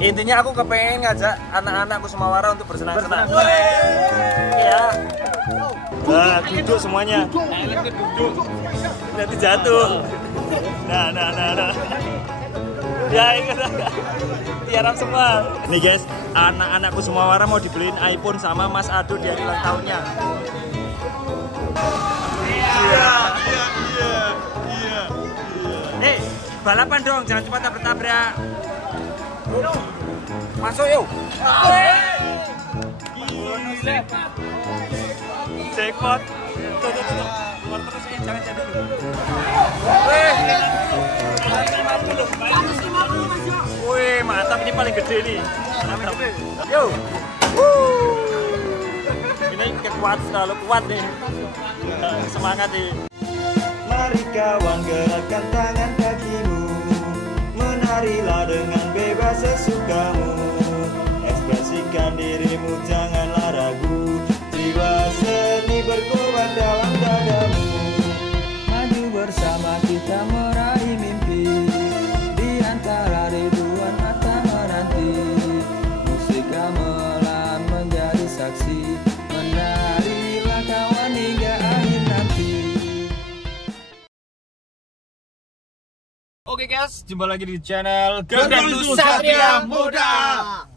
Intinya aku kepengen ngajak anak-anakku Kusumawara untuk bersenang-senang. Ya. Nah, duduk semuanya. Duduk. Nanti jatuh. Nah. Ya, ikut. Tiarap semua. Nih guys, anak-anakku Kusumawara mau dibeliin iPhone sama Mas Ado di hari ulang tahunnya. Iya. Balapan dong, jangan cuma tabrak-tabrak. Masuk yuk. Gila. Jackpot. Tuh. Keluar terus ya, jangan jatuh dulu. Wih, mantap, ini paling gede nih. Mantap. Yo. Ini kuat, selalu kuat nih. Semangat nih. Mari kawan, gerakkan tangan kakimu, menarilah dengan bebas sesukamu, ekspresikan dirimu, janganlah ragu, jiwa seni berkorban dalam dadamu. Maju bersama kita meraih mimpi, di antara ribuan mata menanti, musik gamelan menjadi saksi, menarilah kawan hingga akhir nanti. Oke guys, jumpa lagi di channel Gandul Satria Muda.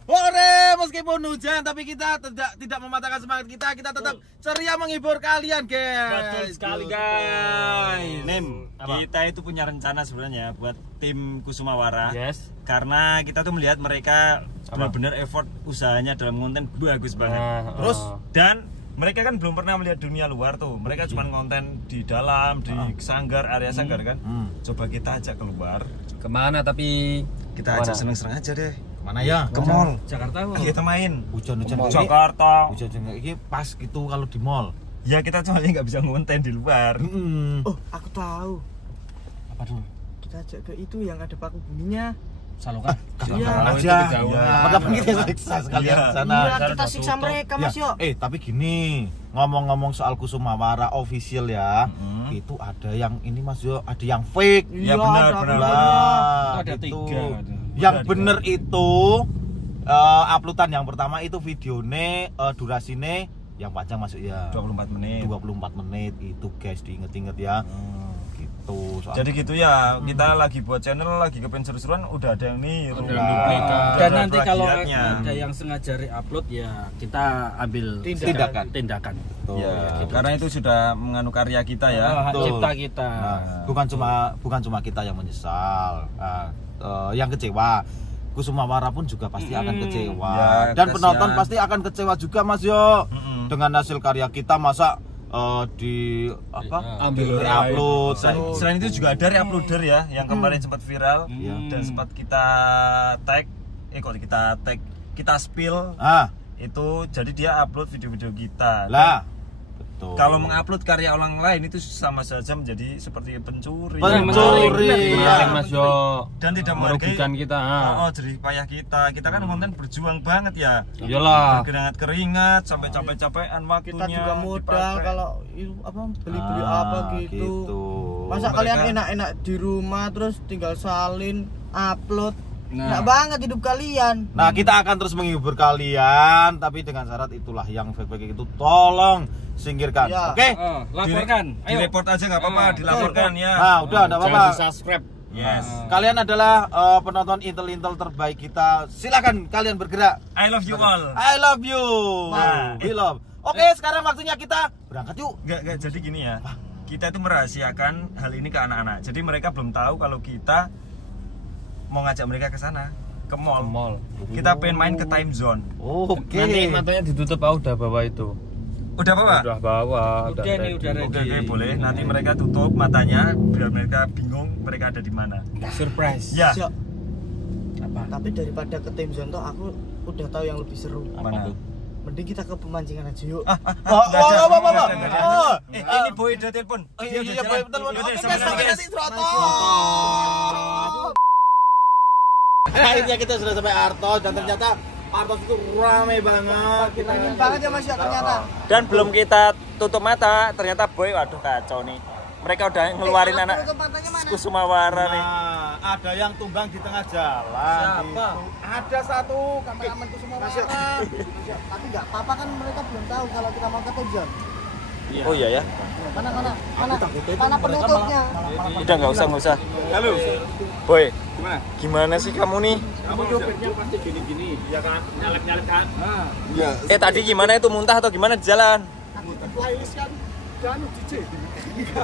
Hore, meskipun hujan tapi kita tidak mematahkan semangat kita tetap ceria menghibur kalian guys. Betul sekali guys. Nem, kita itu punya rencana sebenarnya buat tim Kusumawara. Yes. Karena kita tuh melihat mereka benar-benar effort usahanya dalam konten bagus banget. Terus dan mereka kan belum pernah melihat dunia luar tuh. Mereka cuma konten di dalam, di sanggar, area sanggar kan. Coba kita ajak keluar. Kemana tapi? Kita ajak seneng-seneng aja deh. Mana ya? Ke mall. Jakarta. Kita main. Hujan-hujan Jakarta. Hujan-hujan ini pas gitu kalau di mall. Ya kita cuma nggak bisa ngonten di luar. Oh, aku tahu. Apa dulu? Kita ajak ke itu yang ada paku buminya. Salokan. Iya aja. Maka kita siksa sekalian di sana. Iya, kita siksa mereka Mas yo. Tapi gini, ngomong-ngomong soal Kusumawara official ya, itu ada yang ini Mas yo, ada yang fake. Ya benar. Ada itu. 3. Yang bener itu uploadan yang pertama itu videonya durasinya yang panjang masuk ya 24 menit itu guys, diinget-inget ya. Gitu soalnya. Jadi gitu ya, kita lagi buat channel, lagi kepengen seru-seruan, udah ada yang niru. Dan nanti kalau ada yang sengaja re-upload ya kita ambil tindakan. Ya, karena itu sudah menganu karya kita ya. Cipta kita. Nah, bukan cuma kita yang menyesal. Yang kecewa, Kusumawara pun juga pasti akan kecewa ya, dan penonton pasti akan kecewa juga Mas yo dengan hasil karya kita. Masa di ambil upload. Selain itu juga ada reuploader ya yang kemarin sempat viral dan sempat kita tag kita spill itu, jadi dia upload video-video kita lah. Kalau mengupload karya orang lain itu sama saja menjadi seperti pencuri. Mas yo. Dan tidak merugikan kita. Jadi payah kita. Kita kan konten berjuang banget ya. Iyalah. Keringat sampai capek-capean waktunya. Kita juga modal kalau beli-beli apa gitu. Masa kalian enak-enak di rumah terus tinggal salin, upload. Enak banget hidup kalian. Nah, kita akan terus menghibur kalian, tapi dengan syarat itulah yang fake-fake itu tolong singkirkan. Ya. Oke? Laporkan. Direport aja nggak apa-apa, dilaporkan ya. Nah, udah enggak apa-apa. Jangan subscribe. Yes. Kalian adalah penonton intel-intel terbaik kita. Silakan kalian bergerak. I love you all. I love you. Nah, We love. Oke, sekarang waktunya kita berangkat yuk. Enggak, jadi gini ya. Kita itu merahasiakan hal ini ke anak-anak. Jadi mereka belum tahu kalau kita mau ngajak mereka ke sana, ke mall. Kita pengen main ke time zone. Oke. Nanti matanya ditutup, udah bawa itu. Udah apa, Pak? Udah bawa. Udah ready. Oke, boleh. Nanti mereka tutup matanya biar mereka bingung mereka ada di mana. Surprise. Ya. Apa? Tapi daripada ke tim zone aku udah tahu yang lebih seru. Mana tuh? Mending kita ke pemancingan aja yuk. Ini Boy udah telepon. Iya, Boy telepon. Oke, sampai nanti Troto. Akhirnya kita sudah sampai Artos dan ternyata Artos itu ramai banget. Kita ingin banget ya Mas ya ternyata. Dan belum kita tutup mata, ternyata Boy waduh kacau nih. mereka udah ngeluarin anak Kusumawara nih. Nah, ada yang tumbang di tengah jalan. Siapa? Gitu. Ada satu kameramen Kusumawara. Tapi nggak apa-apa kan, mereka belum tahu kalau kita mau ke jam. Oh iya ya. Mana penutupnya? Udah nggak usah. Halo. Boy, gimana sih kamu nih? Kamu nyopirnya pasti gini-gini, ya kan? Nyalek-nyalek kan? Iya. Tadi gimana itu, muntah atau gimana di jalan? Playlist kan dan DJ.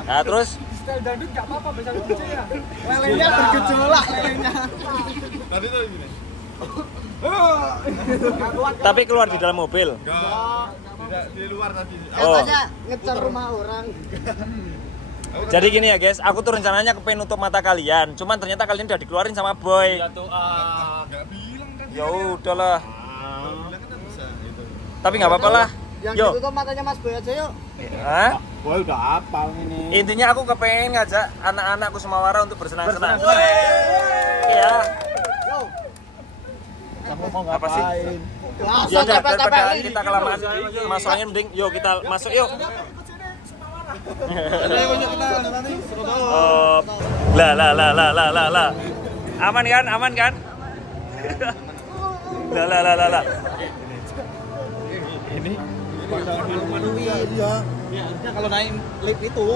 Nah terus? Style dangdut nggak apa-apa, bisa DJ ya. Lelenya bergejolak lelenya. Tadi tuh gini. Tapi keluar di dalam mobil? Tidak, di luar tadi. Katanya ngecer rumah orang. Jadi gini ya guys, aku tuh rencananya kepengen nutup mata kalian, cuman ternyata kalian udah dikeluarin sama Boy. Enggak bilang kan. Ya udahlah. Bilang kan bisa gitu. Tapi nggak apa-apa lah. Yang Yo. ditutup matanya Mas Boy aja yuk. Hah? Boy udah hafal ini. Intinya aku kepengen ngajak anak-anak Kusumawara untuk bersenang-senang. Iya. Yo. Kamu mau Apa sih? ngapain? Ya udah, daripada kita kelamaan masalahnya, mending yuk kita masuk yuk. Oh, lah. Aman kan? Lah. Ini malu-maluin ya. Ya, harusnya kalau naik lift itu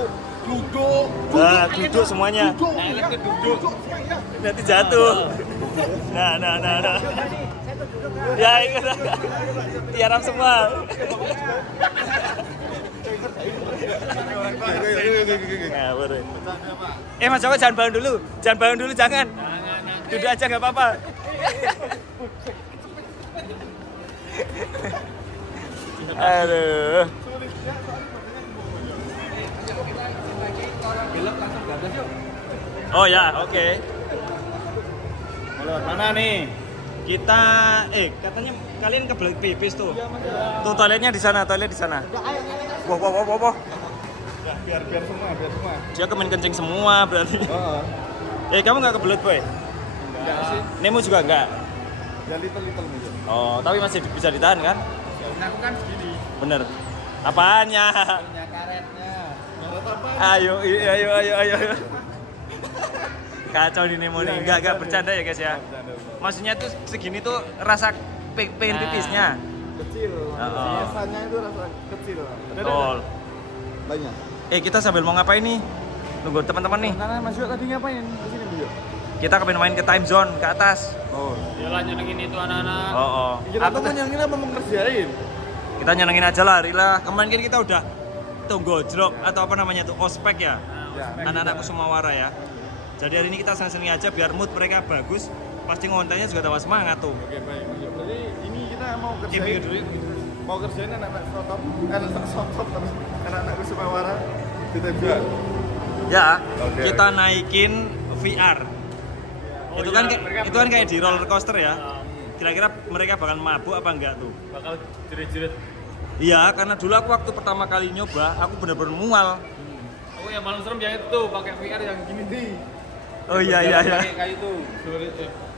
duduk. Nah, duduk semuanya. Duduk. Nanti jatuh. Nah. Ya ikut. Tiarap semua. Nah, boleh. Mas Joko jangan bangun dulu, jangan. Duduk aja nggak apa-apa. Aduh. Oh ya, oke. Mana nih? Kita katanya kalian kebelet pipis tuh. Tuh toilet di sana. Wah. Ya, biar semua. Dia kemen kencing semua berarti. Kamu nggak kebelet, Boy? Enggak sih. Nemo juga enggak? Ya little aja. Oh, tapi masih bisa ditahan kan? Nah, aku kan segini. Bener. Apanya? Punya karetnya. Karet apa? Ayo. Kacau di Nemo nih. Enggak bercanda ya, guys ya. Maksudnya tuh segini tuh rasa pengen pipisnya. Kecil. Biasanya itu rasa kecil. Betul. Banyak. Kita sambil mau ngapain nih? Nunggu teman-teman nih. Karena Mas Yuk tadi ngapain di sini, Bu? Kita kepengen main ke time zone ke atas. Oh. Yalah nyenengin itu anak-anak. Oh. Kita tuh nyenengin apa mau ngerjain? Kita nyenengin aja lah, Rila. Kemarin kan kita udah tunggu jrok atau apa namanya tuh ospek ya. Anak-anak Kusumawara ya. Jadi hari ini kita seneng-seneng aja biar mood mereka bagus. Pasti ngontennya juga tambah semangat tuh. Oke, baik. Berarti ini kita mau kerjain mau kerjain anak-anak sotop terus anak-anak Kusumawara ditembak. Ya, Oke. kita naikin VR. Itu kan kayak di roller coaster ya. Kira-kira mereka bakal mabuk apa enggak tuh? Bakal jerit-jerit. Iya, karena dulu aku waktu pertama kali nyoba, aku bener-bener mual. Aku yang paling serem yang itu pakai VR yang gini nih. Oh iya. Kayak itu.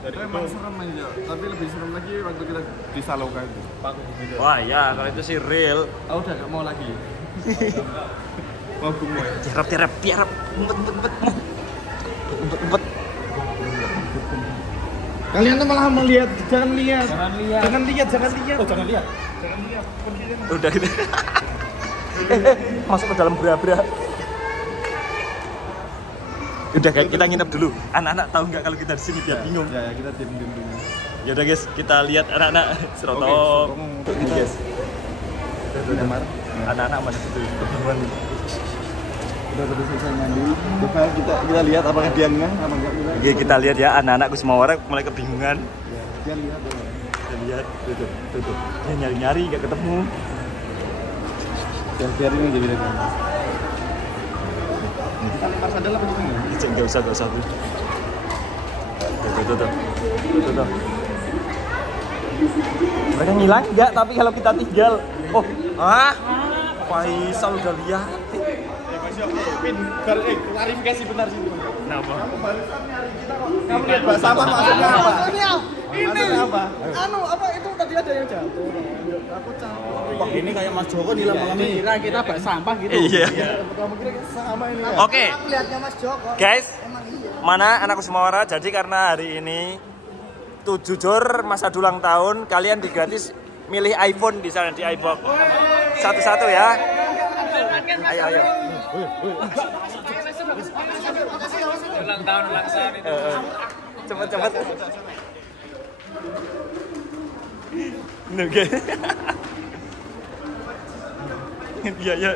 Dari emang serem aja, tapi lebih serem lagi waktu kita di Saloka itu. Wah iya, kalau itu sih real. Oh, udah gak mau lagi. Mau gumoy. Tiarap. Umpet. Kalian tuh malah melihat, jangan lihat. Oh, jangan lihat. Udah gitu. Masuk ke dalam bra-bra. Udah kita nginep dulu. Anak-anak tahu nggak kalau kita di sini biar bingung. Ya, kita diam dulu. Ya udah guys, kita lihat anak-anak serotong. Ini guys. Anak-anak mana situ kebingungan. Udah selesai mandi. Coba kita lihat apakah dia ngeh apa enggak. Oke, kita lihat ya anak-anak Kusumawara mulai kebingungan. Ya, dia lihat ya. Kita lihat tuh. Dia nyari-nyari nggak ketemu. Biar ini jadi lihat. Kita lempar sandal apa gitu enggak? Nggak usah tuh. Tuh. Mereka ngilang nggak? Tapi kalau kita tinggal, Faisal udah lihat. Klarifikasi benar sih. Kenapa? Kamu lihat Mbak Sama maksudnya apa? Ini apa? Anu apa itu tadi ada yang jatuh. Aku capek. Wah, ini kayak Mas Joko nih lama-lama Kira kita bak sampah gitu. Iya. Kamu kira sama ini. Oke. Aku lihatnya Mas Joko. Guys, Emang iya. mana anak Kusumawara? Jadi karena hari ini tuh jujur masa ulang tahun, kalian digratis milih iPhone di sana di iBox. Satu-satu ya. Ayo. Ulang tahun itu. Cepet. Oke. Iya.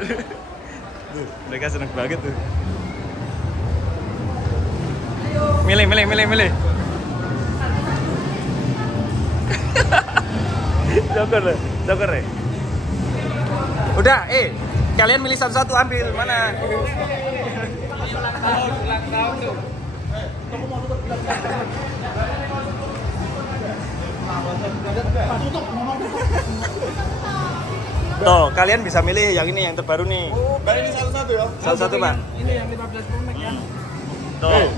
Tuh, mereka seneng banget tuh. Milih. Joker. Udah, kalian milih satu-satu ambil mana? Ulang tahun tuh. Tuh, kalian bisa milih yang ini yang terbaru nih. Ini satu-satu ya. Satu-satu, Pak. Ini yang 15 Pro Max kan. Tuh.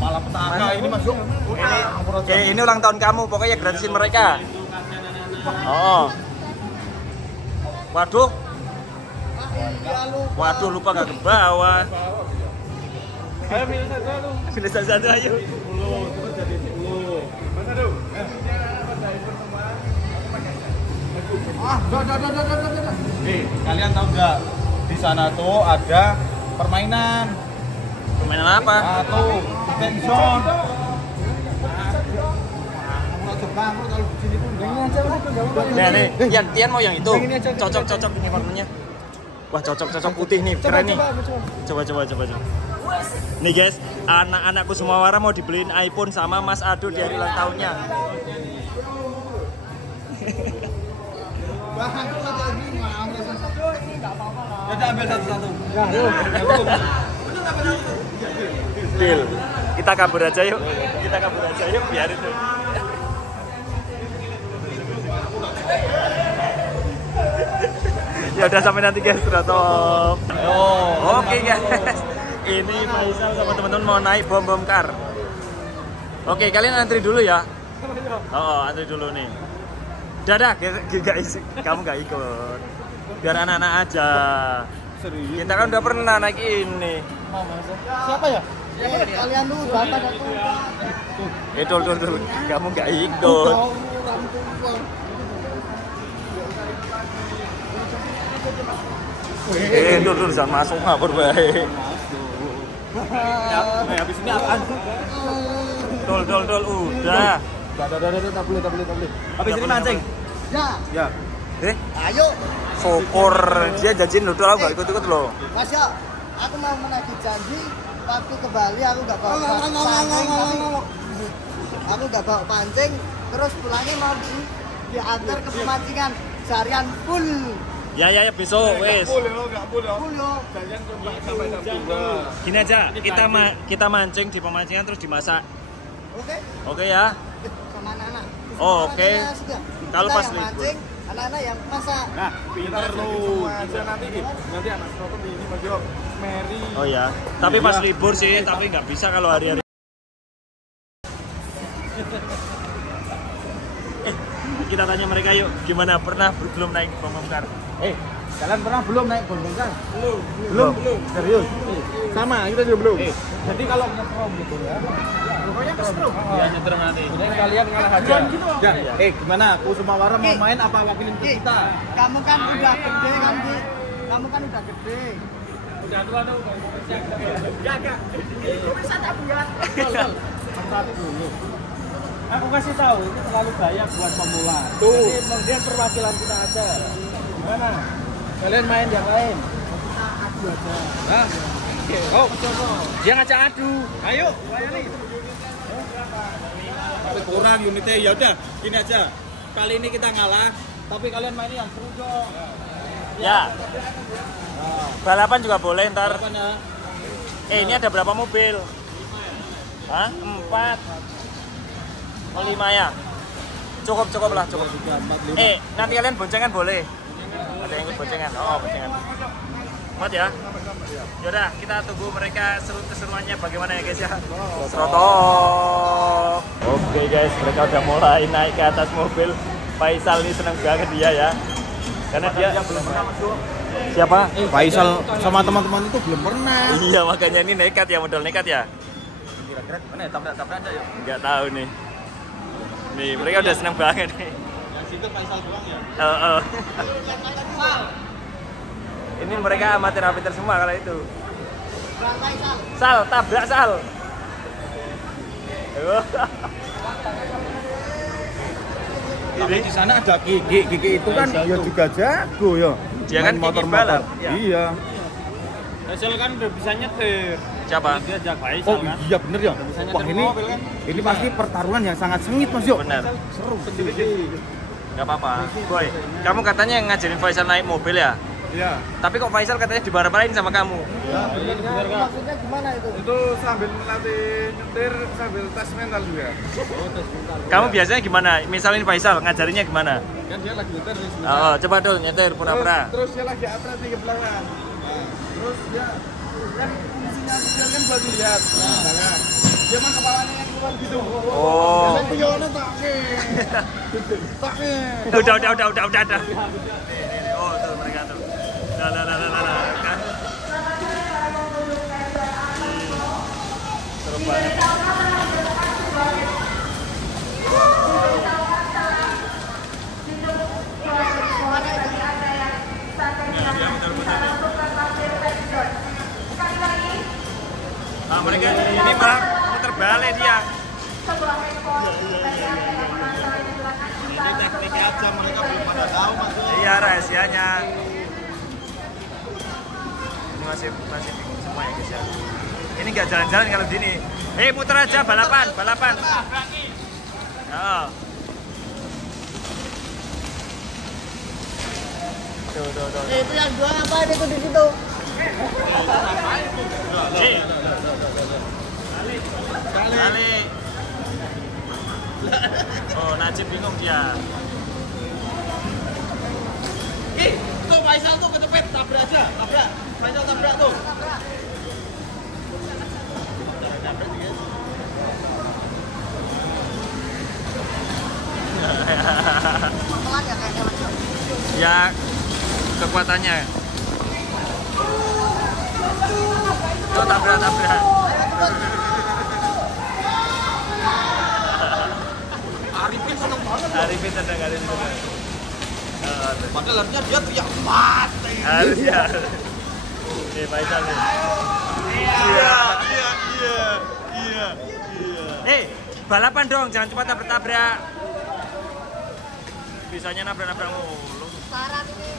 Malah petaka ini Mas Joko. Ini ulang tahun kamu, pokoknya gratisin mereka. Oh. Waduh, lupa gak ke bawah. Ayo milih satu. Pilih satu ayo. 10, terus jadi 10. Mas aduh. Kalian tahu nggak? Di sana tuh ada permainan. Permainan apa? Tuh, tension. Nah nih, Tian mau yang itu. Cocok ini warnanya. Wah, cocok putih nih, keren nih. Coba. Nih guys, anak-anakku Kusumawara mau dibeliin iPhone sama Mas Ado di hari ulang tahunnya. Udah ambil satu-satu. Deal. Kita kabur aja yuk, biar itu. Ya udah sampai nanti guys, sudah top. Oke guys. Ini Faisal sama teman-teman mau naik bom kar. Oke, kalian antri dulu ya. Antri dulu nih. Dadah guys, kamu gak ikut. Biar anak-anak aja. Serius. Kita kan udah pernah naik ini. Siapa ya? Kalian dulu bapak datang. Dul. Kamu gak ikut. Dul jangan masuk ngapur baik. Habis ini apaan? Dul, udah. Tak boleh. Habis ini mancing. Ya. Ayo. Syukur dia janjiin lu, aku gak ikut loh. Mas ya, aku mau menagih janji waktu ke Bali aku gak bawa pancing. Aku gak bawa pancing, terus pulangnya mau diantar ke pemancingan seharian full. Ya besok wes. Full yo. Gini aja, kita mancing di pemancingan terus dimasak. Oke ya. Sama anak-anak. Oke. Kalau pas yang mancing, anak-anak yang masak. Nah, pintar lu. Bisa nanti anak nonton ini Mas Joko. Mary. Oh ya. Tapi pas libur sih, tapi nggak bisa kalau hari-hari. Kita tanya mereka yuk, gimana pernah belum naik bom-bom-kar? Kalian pernah belum naik bom-bom-kar? Belum. Serius? Sama, kita juga belum. Jadi kalau nyetrum gitu ya. Pokoknya kesetrum. Ya nyetrum nanti. Jadi kalian ngalah aja. Ya, gimana? Kusumawara mau main apa wakilin ke kita? Kamu kan udah gede kan, Ki? Kamu kan udah gede. Udah tua tuh. Gak. Bisa tak buat? Satu dulu. Aku kasih tahu, ini terlalu bahaya buat pemula. Tuh. Jadi kemudian perwakilan kita ada. Gimana? Kalian main yang lain. Adu aja. Hah? Oh, dia ngajak adu. Ayo, layani. Tapi kurang unitnya. Ya udah, gini aja. Kali ini kita ngalah, tapi kalian mainnya yang seru dong. Ya. Balapan juga boleh ntar. Balapan ya. Ini ada berapa mobil? Hah? 4. Oh 5 ya? Cukup lah, cukup. 3, 4, 5. Nanti kalian boncengan boleh. Ada yang ikut boncengan? Oh, boncengan. Muat ya? Yaudah, kita tunggu mereka keseruannya bagaimana ya guys ya. Serotok. Oke guys, mereka udah mulai naik ke atas mobil. Faisal ini seneng banget dia ya. Karena dia belum pernah masuk. Siapa? Faisal sama teman-teman itu belum pernah. Iya, makanya ini nekat ya, modal nekat ya. Kira-kira mana ya? Tabrak aja yuk. Nggak tahu nih. Nih, mereka udah seneng banget nih. Yang situ Faisal doang ya. Ini mereka amatir semua kalau itu. Sal, tabrak Sal. Tapi di sana ada Gigi itu kan dia juga jago ya. Dia kan motor balap. Iya. Faisal kan udah bisa nyetir. Siapa? Dia ajak Faisal kan. Iya bener ya. Wah ini pasti pertarungan yang sangat sengit Mas Yo. Bener. Seru. Gak apa-apa. Boy, kamu katanya ngajarin Faisal naik mobil ya? Iya. Tapi kok Faisal katanya dimarah-marahin sama kamu? Ya, bener Kak. Maksudnya gimana itu? Itu sambil melatih nyetir sambil tes mental juga. Kamu biasanya gimana? Misalnya Faisal ngajarinnya gimana? Kan dia lagi nyetir di sini. Oh, coba dulu nyetir pura-pura. Terus dia lagi apres ke belakang. Terus dia kan fungsinya mobil kan buat dilihat. Nah, dia mah kepalanya yang keluar gitu. Oh. Saya piyone take. Take. Udah. Nih. Oh, tuh mereka tuh. Lah. Kan. Seru banget. Ah, mereka ini malah muter balik dia. Ini tekniknya aja mereka belum pada tahu Mas. Iya, rahasianya. Ini masih bingung semua ya guys ya. Ini nggak jalan-jalan kalau gini. Muter aja balapan. Oh. Tuh. Itu yang jual apa itu di situ? Balik. Oh, Najib bingung dia. Tuh Faisal tuh kecepet, tabrak. Faisal tabrak tuh. Pelan ya kayaknya Mas. Ya, kekuatannya. Oh, tabrak. Arifin sedang. Padahal harusnya dia teriak mati. Harusnya. Nih, Faisal nih. Iya. Balapan dong, jangan cuma tabrak. Bisanya nabrak mulu. Syarat ini.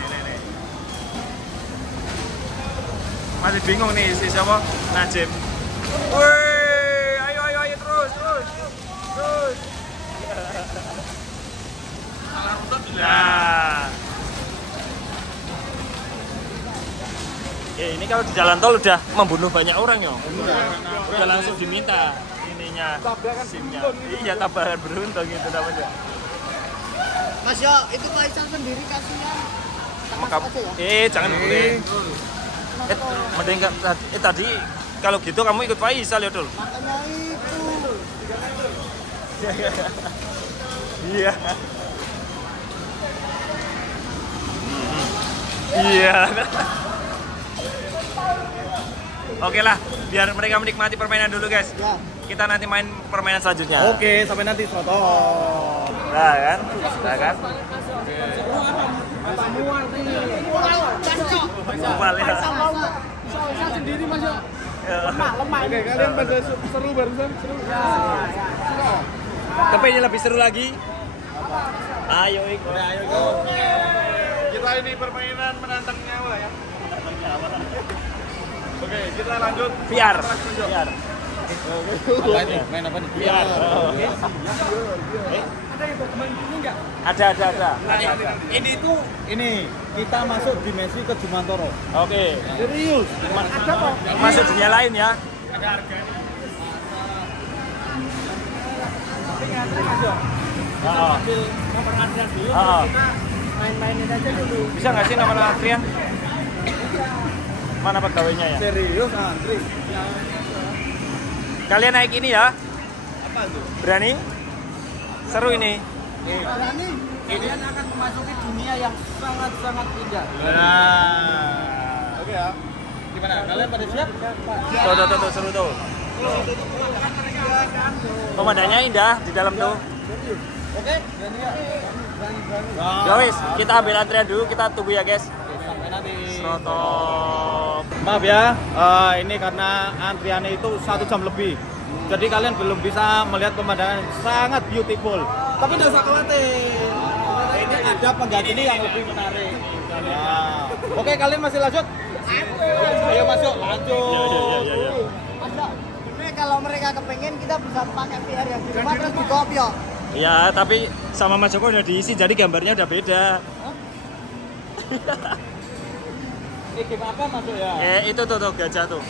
Nih. Masih bingung nih si siapa? Najib. Woi, ayo terus. Nah. Ini kalau di jalan tol udah membunuh banyak orang ya. Udah langsung diminta ininya SIM-nya. Iya, tabrakan beruntung itu namanya. Mas Yo, itu Faisal sendiri kasihan. Kamu, Aja ya. jangan boleh. Mending tadi kalau gitu kamu ikut Faisal ya, Dul. Makanya itu. Iya. Iya. Oke lah, biar mereka menikmati permainan dulu guys. Ya. Kita nanti main permainan selanjutnya. Oke, sampai nanti foto. Nah kan? Mual ya. Faisal sendiri Mas Yo. Lemah. Oke, kalian pada seru barusan? Seru. Tapi ini lebih seru lagi. Ayo ikut. Kita ini permainan menantang nyawa ya. Oke, kita lanjut. VR. Apa ini? Main apa nih? VR. Ada yang berteman ini enggak? Ada. Ini kita masuk dimensi ke Jumantoro. Oke. Serius? Ada kok. Masuk dunia lain ya. Ada harganya. Tapi ngantri Mas Yo. Oh. Ambil nomor antrian dulu Oh. kita main-mainin aja dulu. Bisa nggak sih nama antrian? Mana pegawainya ya? Serius antri. Kalian naik ini ya? Apa tuh? Berani? Seru ini. Berani. Kalian akan memasuki dunia yang sangat-sangat indah. Nah. Oke ya. Gimana? Kalian pada siap? Tuh, seru tuh. Pemandangannya indah di dalam tuh. Oke, berani ya. Ya wis, kita ambil antrian dulu, kita tunggu ya guys. Sampai nanti. Stop. Maaf ya, ini karena antriannya itu 1 jam lebih. Jadi kalian belum bisa melihat pemandangan yang sangat beautiful. Tapi nggak usah khawatir. Ini ada pengganti ini yang lebih menarik. Nah, oke, kalian masih lanjut? Ayo masuk, lanjut. Ya. Ini kalau mereka kepengen kita bisa pakai VR yang di rumah terus di kopio. Ya, tapi sama Mas Joko udah diisi, jadi gambarnya udah beda. Ini game apa masuk ya? Itu tuh gajah tuh.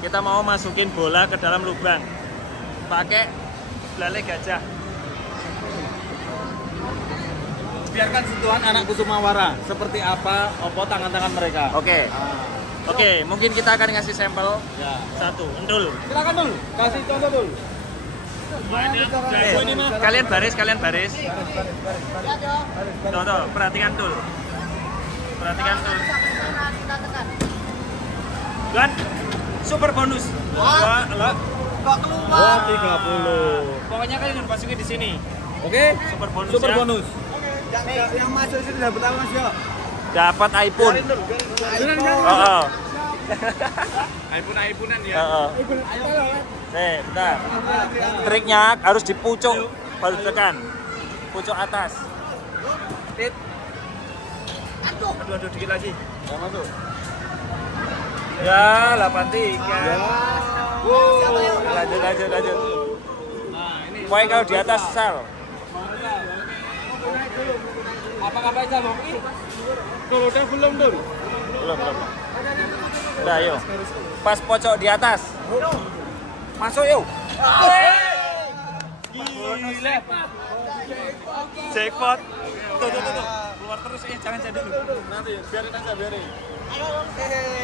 Kita mau masukin bola ke dalam lubang. Pakai belalai gajah. Biarkan sentuhan anak Kusumawara seperti apa opo tangan-tangan mereka. Oke. Oke, mungkin kita akan ngasih sampel Ya. satu. Endul. Silakan dulu, kasih contoh dulu. Kalian baris. Tuh, perhatikan dulu. Perhatikan dulu. Kita tekan. Dan super bonus. Wah, Kok keluar? Wah, 30. pokoknya kalian harus masukin di sini. Oke, Super bonus. super ya. bonus. Yang masuk sini dapat apa Mas yo? Dapat iPhone. Oh. iPhone-an ya. Nih, bentar. Triknya harus di pucuk baru tekan. Pucuk atas. Tit. Aduh, dikit lagi. Yang masuk. Ya, 83. Lanjut. Poin kalau di atas sal. Apakah baca Bang? Dulu udah belum dulu. Belum. Udah, yuk. Pas pojok di atas. Masuk yuk. Gila. Jackpot. Tuh. Keluar terus ya, jangan jadi dulu. Nanti biarin aja.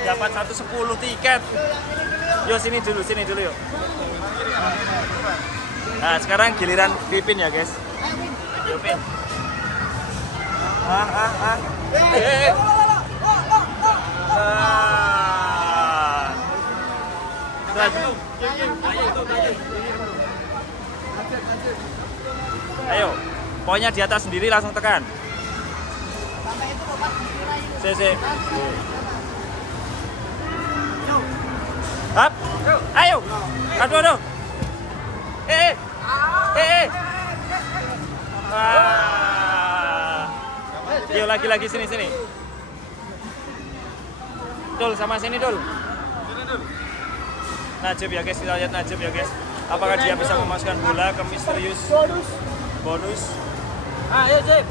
Dapat 110 tiket. Yuk sini dulu yuk. Nah, sekarang giliran Pipin ya, guys. Yuk, Pin. Ayo, pokoknya di atas sendiri langsung tekan. Si. Hap, ayo. Aduh. Yuk lagi sini. Dul sama sini Dul. Najib ya guys, kita lihat Najib ya guys. Apakah dia bisa memasukkan bola ke misterius bonus? Ayo, Jep.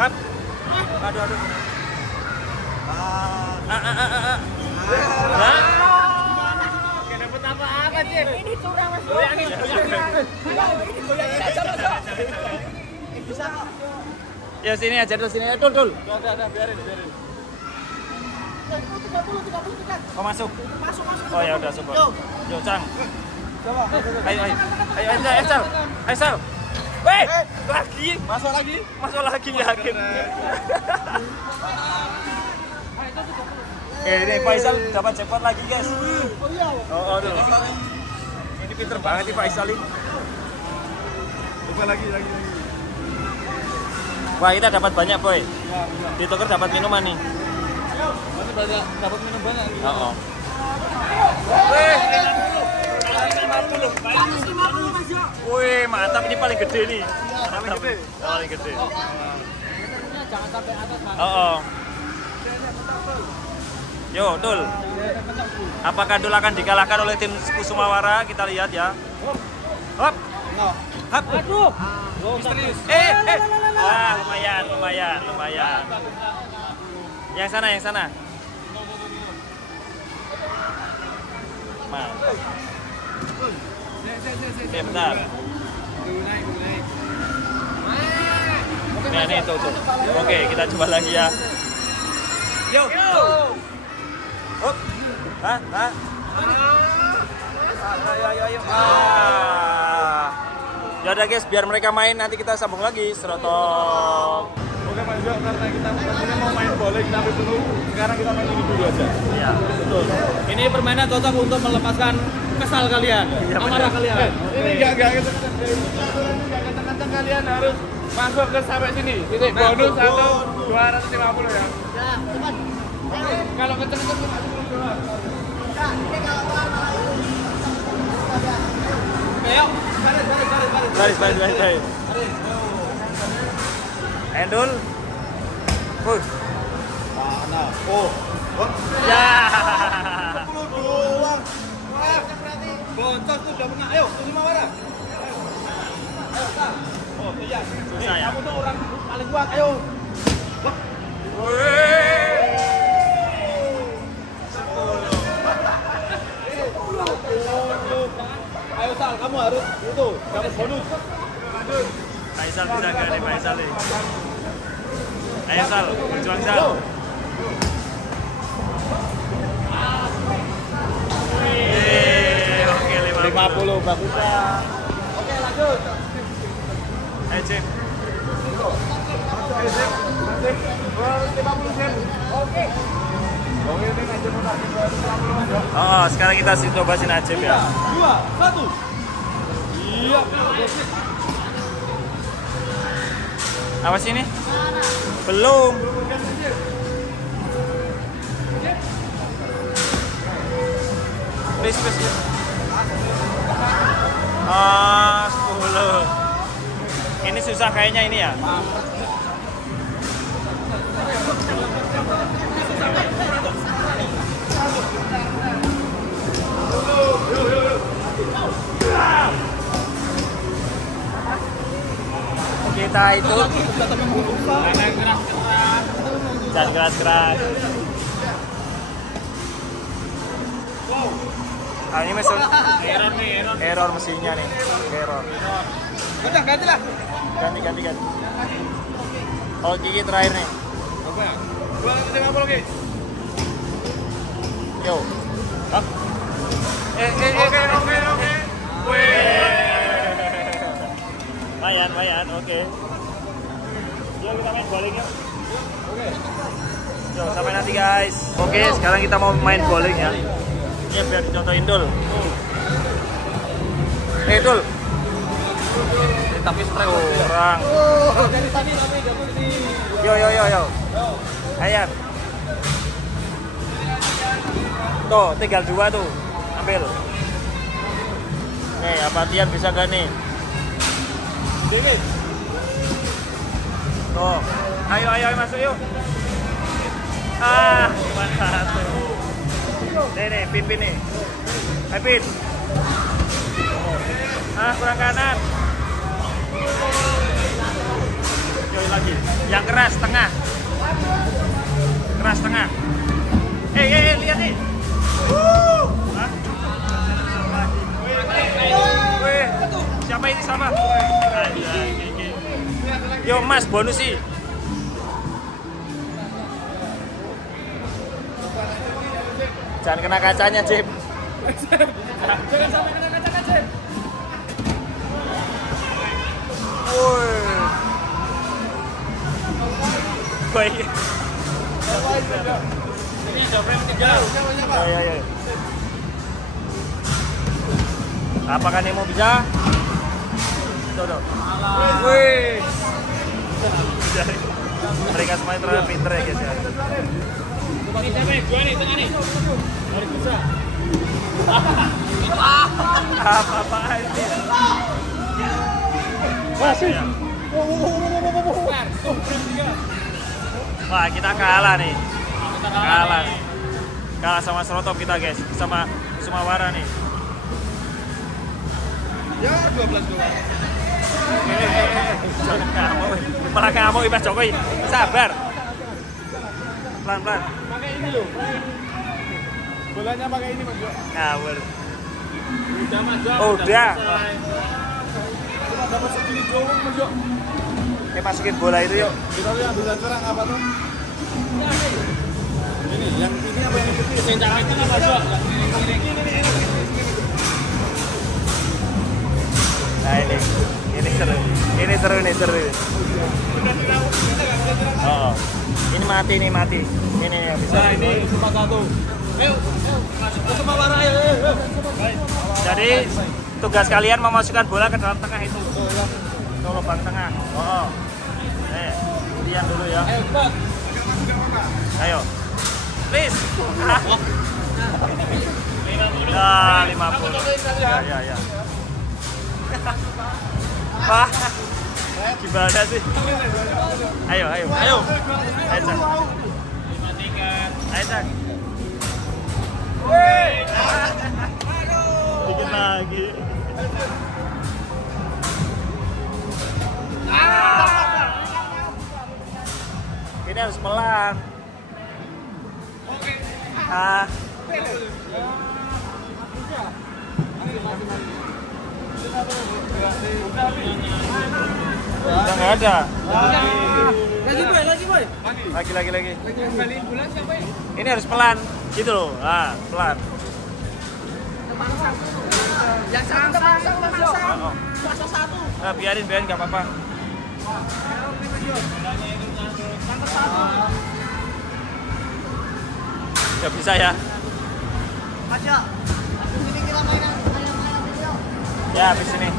Hap. Aduh. Dapat apa-apa sih? Ini curang Mas. Bisa kok. Ya sini aja Dul, sini aja Dul. Udah, biarin. 30 tekan. Oh masuk. Oh ya udah super. Yo Cang. Coba. Ayo Sal. Weh, lagi. Masuk lagi yakin. Ini Faisal dapat jackpot lagi guys. Oh tuh. Ini pinter banget nih Faisal ini. Coba lagi. Wah kita dapat banyak boy. Ditukar dapat minuman nih. Masih banyak, dapat minum banyak. Oh. Weh, 150 Mas yo. Wih mantap, ini paling gede nih. Paling gede. Jangan sampai atas Mas. Oh. Yo, Dul. Apakah Dul akan dikalahkan oleh tim Kusumawara? Kita lihat ya. Hop. Hop. Aduh. misterius. Wah, lumayan. Yang sana. Mantap. Bentar. Dulu naik. Oke, Nah, ini tuh. Oke, kita coba lagi ya. Yo. Hop. Hah? Ayo. Ya udah guys, biar mereka main nanti kita sambung lagi serotok. Oke Mas Jo, karena kita tadinya mau main bowling tapi belum, sekarang kita main ini dulu aja. Iya. Betul. Ini permainan cocok untuk melepaskan kesal kalian, amarah kalian. Ini enggak kenceng-kenceng, kalian harus masuk ke sampai sini. Titik bonus atau 250 ya. Ya, cepat. Kalau kenceng-kenceng masuk ke bawah. Kak, ini kalau Ayo, Baris. Endul. Push. Mana? Oh. Ya. 10 doang. Wah, bocor tuh udah pernah. Ayo, Kusuma Wara. Ayo, Kak. Oh, iya. Susah ya. Kamu tuh orang paling kuat. Ayo. Wah. Ayo Sal, kamu harus itu dapat bonus. Faisal bisa gak nih Faisal nih? Ayo Sal, berjuang Sal. Oke 50 bagus. Oke, lanjut. Ayo Cim. Oke, Sim. 50 Sim. Oke. Oke, ini Najib udah 50 ya. Oh, sekarang kita coba si Najib ya. 2, 1. Iya. Apa sih ini? Belum. Please. 10. Ini susah kayaknya ini ya. Kita itu jangan keras-keras. Ah, ini mesin error mesinnya nih. Error. Udah ganti lah. Ganti. Oh, gigi terakhir nih. Apa ya? 250 Ki. Yo. Hah? Oke. Wih. Lumayan, oke. Yuk kita main bowling yuk. Oke. Yuk, sampai nanti guys. Oke, sekarang kita mau main bowling ya. Ini biar dicontohin Dul. Dul. Tapi Kurang. Dari tadi tapi dapat di. Yo. Ayan. Tuh, tinggal 2 tuh. Ambil. Nih, Apatian bisa gak nih? Dingin. Tuh. Ayo masuk yuk. Ah, mantap. Nih, pimpin nih. Ayo, Pin. Ah, kurang kanan. Yo lagi. Yang keras tengah. Keras tengah. Lihat nih. Hah? Wih, siapa ini sama? Yo Mas, bonus sih. Jangan kena kacanya, Cip. Jangan sampai kena kaca, Cip. Woi. Baik. Ini ada frame 3. Ya. Apakah Nemo bisa? Tuh. Wih. Mereka semuanya terlalu pinter ya guys ya. Ini siapa? Gua nih, tengah nih. Harus bisa. Apa-apaan sih? Masih. Wah, kita kalah nih. Kalah sama Serotop kita guys, sama Sumawara nih. Ya 12 doang. Jangan ngamuk. Malah ngamuk Mas Jokowi. Sabar. Pelan-pelan. Pakai ini loh. Bolanya pakai ini Mas Jo. Ngawur. Udah Mas Jo. Udah. Cuma dapat segini doang Mas Jo. Ini masukin bola itu yuk. Kita lihat bisa curang apa tuh? Ini yang ini apa yang kecil? Centang itu apa Bro? Nah ini seru. Ini seru. Oh, ini mati. Ini yang bisa. Nah ini cuma satu. Ayo, masuk ke Sumawara ayo. Jadi tugas kalian memasukkan bola ke dalam tengah itu. Ke lubang tengah. Oh. Lihat dulu ya. Ayo cepat. Ayo. Please. Nah, 50. Ya. Wah. Gimana sih? Ayo. Cak. Ayo, Cak. Dikit lagi. Ini harus pelan. Udah nggak ada. Lagi. Ini harus pelan, gitu loh. Pelan. Yang satu. Biarin nggak apa-apa. Nggak bisa ya? Mas yo. Ini kita mainan ayam-ayam yuk. Ya, habis ini.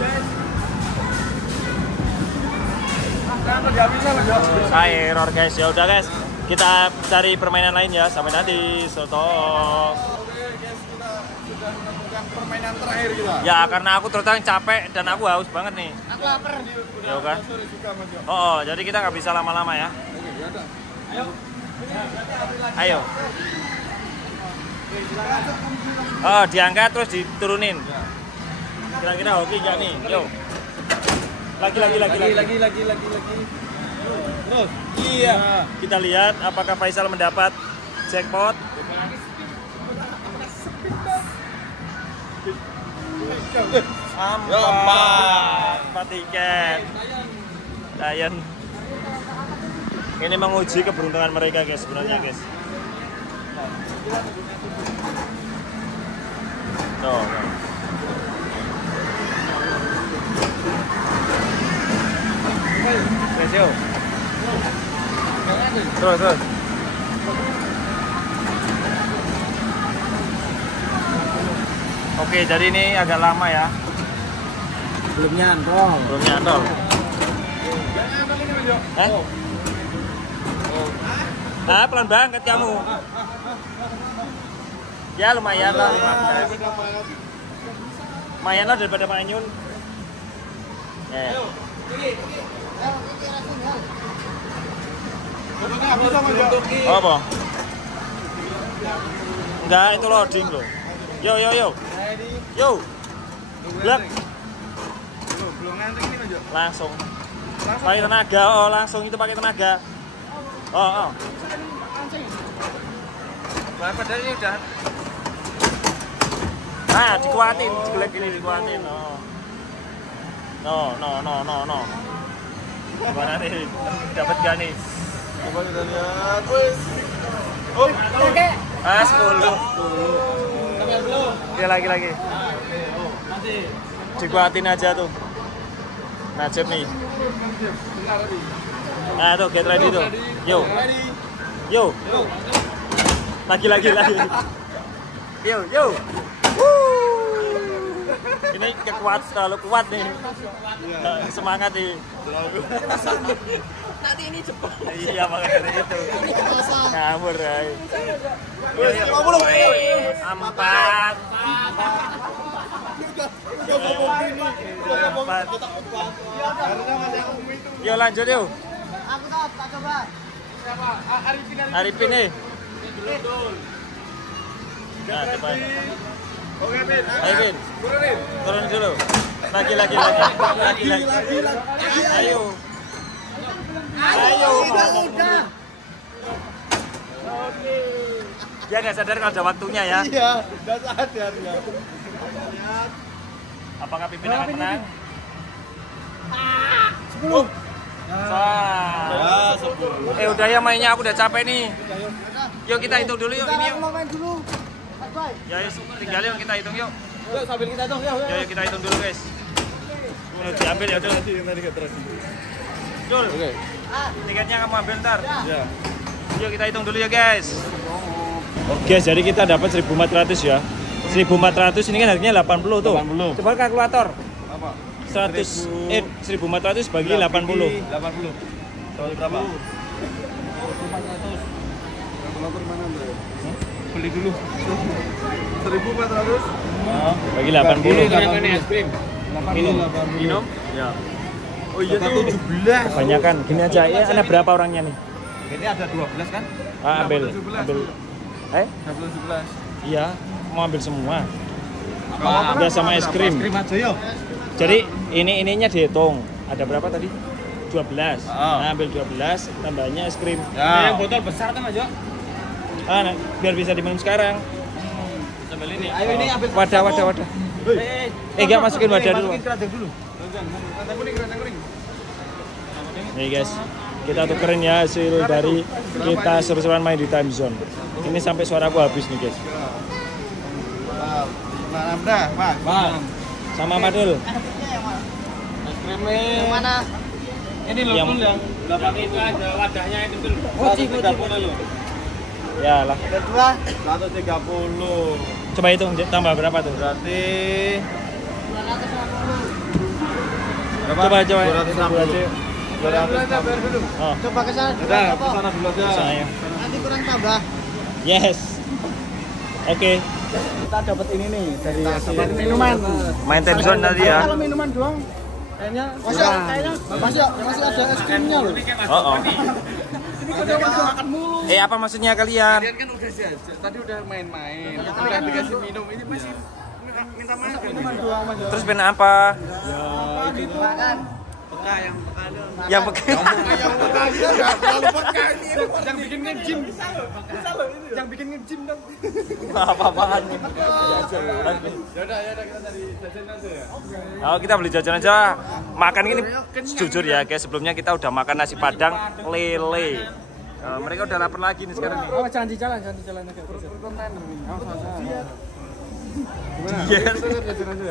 Nggak bisa Mas Jo. Error guys, ya udah guys. Kita cari permainan lain ya. Sampai nanti. Soto. Oke guys, kita sudah menemukan permainan terakhir kita. Ya, karena aku terus terang capek dan aku haus banget nih. Aku lapar. Ya kan? Sore juga Mas Jo. Oh, jadi kita nggak bisa lama-lama ya. Oke, ya udah. Ayo. Oh, diangkat terus diturunin. Kira-kira hoki nggak nih? Yo. Lagi. Terus. Iya. Kita lihat apakah Faisal mendapat jackpot. Empat tiket. Lion. Ini menguji keberuntungan mereka guys sebenarnya guys. Tuh. Terus. Oke, jadi ini agak lama ya. Belum nyantol. Pelan banget kamu. Ya lumayan lah. Lumayan lah daripada manyun. Apa? Enggak, itu loading loh. Yo. Blak. Belum ngantri ini Mas Jo. Langsung. Pakai tenaga. Langsung itu pakai tenaga. Padahal ini udah. Dikuatin, jelek ini dikuatin. No. Gimana nih? Dapat gak nih? Coba kita lihat. Wes. 10. Ya lagi. Dikuatin aja tuh. Najib nih. Nah tuh, get ready tuh. Yo. Lagi. Yo. Ini terlalu kuat nih. Semangat nih. Nanti ini cepat. Iya makanya itu. Ngawur ya. 4. Yo lanjut yuk. Aku tahu, Pak coba. Siapa? Arifin nih. Nah, coba. Oke, Bin. Ayo, Bin. Turun dulu. Lagi. Ayo. Udah. Dia nggak sadar kalau ada waktunya ya. Iya, udah sadar ya. Apakah Pipin akan menang? 10. Udah ya mainnya, aku udah capek nih. Yuk kita hitung dulu yuk. Ini yuk. Mau main dulu. Bye. Ya yuk, tinggal yuk kita hitung yuk. Yuk sambil kita hitung yuk. Yuk kita hitung dulu guys. Yuk diambil ya Dul. Dul. Oke. Tiketnya kamu ambil ntar. Ya. Yuk kita hitung dulu ya guys. Oke, jadi kita dapat 1.400 ya. 1.400 ini kan harganya 80 tuh. 80. Coba kalkulator. Apa? 1.400 bagi 80. 80. Soal berapa? 400. Kalkulator mana Mbak? Beli dulu. 1.400. Bagi 80. Es krim. Minum? Ya. Oh iya tuh 17. Kebanyakan. Gini aja ya, ada berapa orangnya nih? Ini ada 12 kan? Ambil. 17. Double 11. Iya, mau ambil semua. Udah sama es krim. Es krim aja yuk. Jadi ininya dihitung. Ada berapa tadi? 12. Oh. Nah, ambil 12, tambahnya es krim. Ya. Yang botol besar tuh Mas Jo. Nah, biar bisa diminum sekarang. Sambil ini. Ayo ini ambil Wadah. Enggak masukin wadah dulu. Masukin keranjang dulu. Keranjang kuning. Nih guys, kita tukerin ya hasil dari kita seru-seruan main di time zone. Ini sampai suaraku habis nih guys. Nah, dah, Mas. Sama Madul. Es krimnya Yang mana? Ini loh Yang- Dul, yang belakang itu ada wadahnya itu Dul. Mochi. Ya lah. Kedua. 130. Coba hitung tambah berapa tuh? Berarti 250. berapa? Coba. 260. 260. Oh, Coba ke sana dulu. Udah, apa? ke sana dulu aja. sana ya. Nanti kurang tambah. Yes. Oke. Kita dapat ini nih dari Dapat minuman. Main time zone tadi ya. Kalau minuman doang kayaknya masih ada es krimnya loh. Oh. Ini kita makan mulu. Apa maksudnya kalian? Kalian kan udah jajan, tadi udah main-main. Udah dikasih minum, ini masih minta makan. Minuman doang Mas. Terus pengen apa? Itu Makan. Yang pakai. yang yang bikin nge-gym. Yang bikin nge-gym dong. Apa-apaan nih? Ya udah kita cari jajan aja ya. Oh, kita beli jajan aja. Makan ini jujur ya guys, sebelumnya kita udah makan nasi padang lele. Mereka udah lapar lagi nih sekarang nih. Oh, jangan di jalan agak. Yes.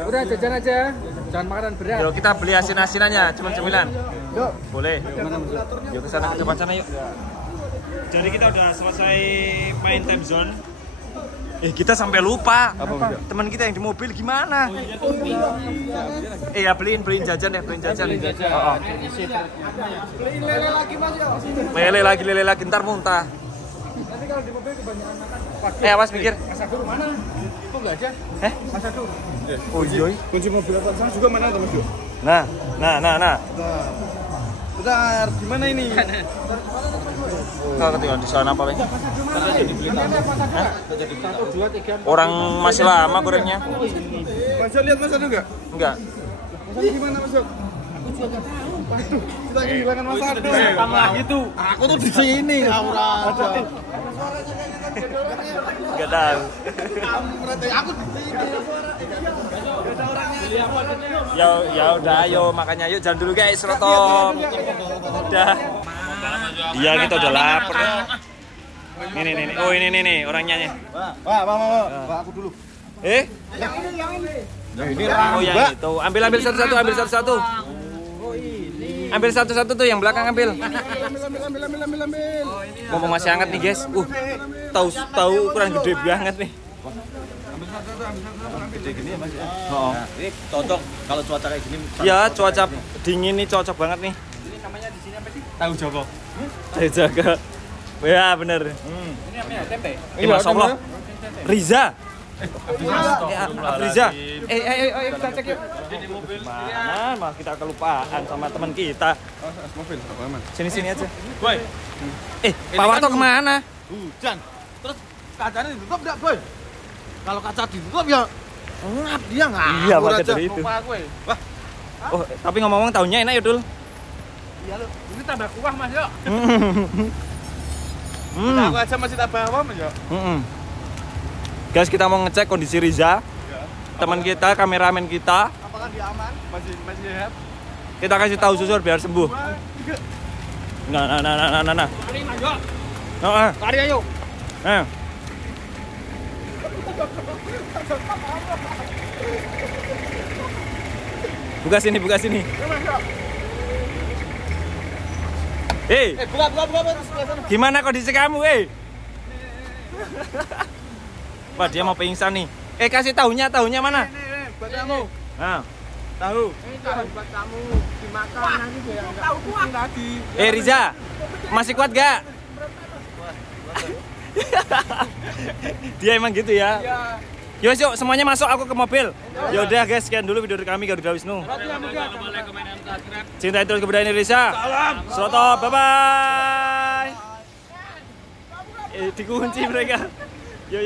Udah jajan aja. Jangan makanan berat. Yuk kita beli asin-asinannya, cuma cemilan. Yuk. Boleh. Yuk ke sana, ke depan sana yuk. Jadi kita udah selesai main time zone. Kita sampai lupa. Teman kita yang di mobil gimana? Ya beliin jajan deh, beliin jajan. Oh. Beliin lele lagi Mas ya. Lele lagi ntar muntah. Nanti kalau di mobil kebanyakan makan. Awas mikir. Mas Adur mana? Itu enggak ada. Mas Adur. Oh iya. Kunci mobil apa sana juga mana Mas Jo? Nah. Bentar, gimana ini? Nggak ketinggalan di sana apa lagi? Orang masih lama gorengnya. Mas Jo lihat Mas Adur enggak? Enggak. Mas Adur gimana Mas Jo? Waduh, kita kehilangan Mas Adur. Kamu lagi tuh. Aku tuh di sini, Aura. Enggak tahu. Aku di sini. Ya udah ayo makanya ayo jalan dulu guys, Rotom. Udah. Iya kita udah lapar. Ini. Oh ini nih orangnya nih. Pak, aku dulu. Yang ini. Ini Oh yang itu. Ambil satu-satu, ambil satu-satu. Ambil satu-satu tuh yang belakang ambil. Ambil. Ngomong masih hangat nih guys. Tahu ukuran gede banget nih. Gede gini ya Mas ya. Oh. Nah, ini cocok kalau cuaca kayak gini. Ya cuaca dingin nih cocok banget nih. Ini namanya di sini apa sih? Tahu Joko. Saya jaga. Ya bener. Ini apa ya? Tempe. Masya Allah. Riza. Riza. Ayo kita cek yuk. Mana malah kita kelupaan sama teman kita. Mobil, apa aman? Sini aja. Boy. Pak Warto kemana? Hujan. Terus kacanya ditutup enggak, Boy? Kalau kaca ditutup ya ngap dia ngap. Iya, maka dari itu. Lupa aku. Wah, Oh, tapi ngomong-ngomong tahunnya enak ya, Dul. iya lo. Ini tambah kuah, Mas, yo. Hmm. Aku aja masih tambah apa, Mas, yo? Guys, kita mau ngecek kondisi Riza. Teman kita, kameramen kita. Apakah dia aman? Masih sehat? Kita kasih tahu susur biar sembuh. Nah. Lari ayo. Nah. Buka sini. Hei, Buka terus sebelah sana. gimana kondisi kamu, Wah, dia mau pingsan nih. Kasih tahunya mana? Nih, buat kamu. Nah, tahu. Ini tahu buat kamu. Dimakan nanti dia enggak tahu kuat lagi. Riza, masih kuat gak? Dia emang gitu ya. Iya. Yuk, semuanya masuk, aku ke mobil. Yaudah guys, sekian dulu video dari kami Garuda Wisnu. Cinta terus kebudayaan Indonesia. Salam. Soto, bye-bye. Dikunci mereka. Yo.